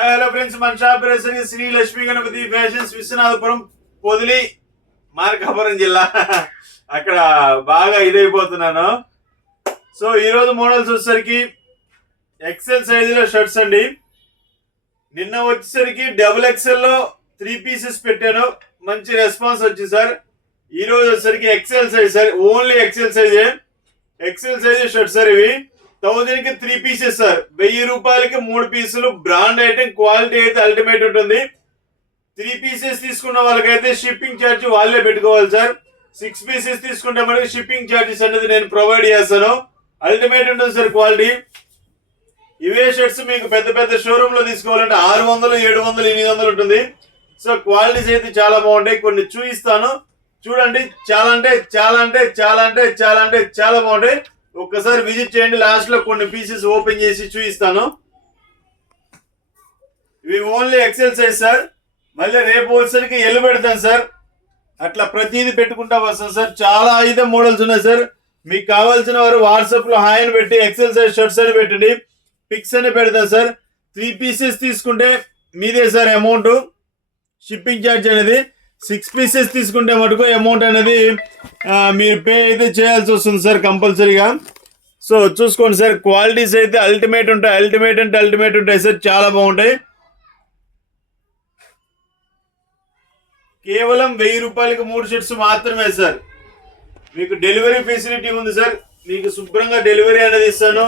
Hi hello friends, మన shop Shri Shri Lakshmi Ganapati fashions, Viswanathapuram, Podili, Markapuram జిల్లా. అక్కడ బాగా ఇదైపోతున్నాను. సో ఈరోజు మోడల్స్ వచ్చేసరికి ఎక్సెల్ సైజులో షర్ట్స్ అండి. నిన్న వచ్చేసరికి డబుల్ ఎక్సెల్ లో 3 పీసెస్ పెట్టాను, మంచి రెస్పాన్స్ వచ్చింది సార్. ఈ రోజు వచ్చేసరికి XL size sir, only XL సైజే. XL size shirt sir. ఇవి 1000 కి 3 పీసెస్ సార్. 1000 రూపాయలకి 3 పీసులు. బ్రాండ్ ఐటమ్, క్వాలిటీ అయితే అల్టిమేట్ ఉంటుంది. 3 పీసెస్ తీసుకున్న వాళ్ళకైతే షిప్పింగ్ ఛార్జ్ వాళ్ళే పెట్టుకోవాలి సార్. 6 పీసెస్ తీసుకుంటే మనకి షిప్పింగ్ ఛార్జెస్ అనేది నేను ప్రొవైడ్ చేస్తాను. అల్టిమేట్ ఉంటుంది సార్ క్వాలిటీ. ఇవే షర్ట్స్ మీకు పెద్ద పెద్ద షోరూమ్ లో తీసుకోవాలంటే 600, 700, 800 ఉంటుంది. సో క్వాలిటీస్ అయితే చాలా బాగుంటాయి. కొన్ని చూపిస్తాను చూడండి. చాలా అంటే చాలా అంటే చాలా అంటే చాలా అంటే చాలా బాగుంటాయి. ఒక్కసారి విజిట్ చేయండి. లాస్ట్ లో కొన్ని పీసెస్ ఓపెన్ చేసి చూపిస్తాను. ఇవి ఓన్లీ ఎక్సెల్ సైజ్ సార్. మళ్ళీ రేపు వచ్చేసరికి ఎల్లు పెడతాను సార్. అట్లా ప్రతిదీ పెట్టుకుంటా వస్తాను సార్. చాలా అయితే మోడల్స్ ఉన్నాయి సార్. మీకు కావాల్సిన వారు వాట్సాప్ లో హాయ్ అని పెట్టి ఎక్సెల్ సైజ్ షర్ట్స్ అని పెట్టండి, పిక్స్ అని పెడతాను సార్. 3 పీసెస్ తీసుకుంటే మీదే సార్ అమౌంట్, షిప్పింగ్ ఛార్జ్ అనేది. 6 పీసెస్ తీసుకుంటే మటుకు అమౌంట్ అనేది మీరు పే అయితే చేయాల్సి వస్తుంది సార్ కంపల్సరీగా. సో చూసుకోండి సార్. క్వాలిటీస్ అయితే అల్టిమేట్ ఉంటాయి. అల్టిమేట్ అంటే అల్టిమేట్ ఉంటాయి సార్. చాలా బాగుంటాయి. కేవలం 1000 రూపాయలకి 3 షర్ట్స్ మాత్రమే సార్. మీకు డెలివరీ ఫెసిలిటీ ఉంది సార్. మీకు శుభ్రంగా డెలివరీ అనేది ఇస్తాను.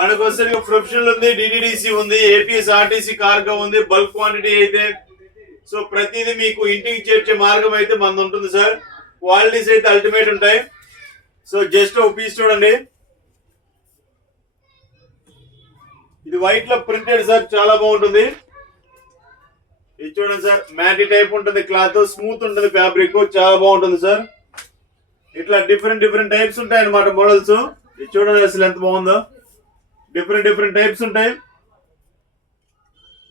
మనకు వచ్చేసరికి ప్రొఫెషనల్ ఉంది, డిటిడిసి ఉంది, ఏపీఎస్ ఆర్టీసీ కార్గో ఉంది, బల్క్ క్వాంటిటీ అయితే. సో ప్రతిదీ మీకు ఇంటికి చేర్చే మార్గం అయితే మనది ఉంటుంది సార్. క్వాలిటీస్ అయితే అల్టిమేట్ ఉంటాయి. సో జస్ట్ ఒక పీస్ చూడండి. ఇది వైట్ లో ప్రింటెడ్ సార్, చాలా బాగుంటుంది. ఇది చూడండి సార్, మ్యాటీ టైప్ ఉంటుంది క్లాత్, స్మూత్ ఉంటుంది ఫ్యాబ్రిక్, చాలా బాగుంటుంది సార్. ఇట్లా డిఫరెంట్ టైప్స్ ఉంటాయి అన్నమాట మోడల్స్. ఇది చూడండి అసలు ఎంత బాగుందో. డిఫరెంట్ టైప్స్ ఉంటాయి.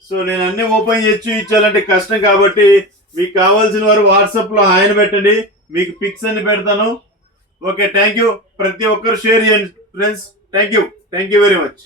సో నేను అన్ని ఓపెన్ చేసి ఇచ్చాలంటే కష్టం కాబట్టి మీకు కావాల్సిన వారు వాట్సాప్ లో హాయ్ పెట్టండి, మీకు పిక్స్ అన్ని పెడతాను. Okay, thank you. ప్రతి ఒక్కరు షేర్ చేయండి friends. Thank you very much.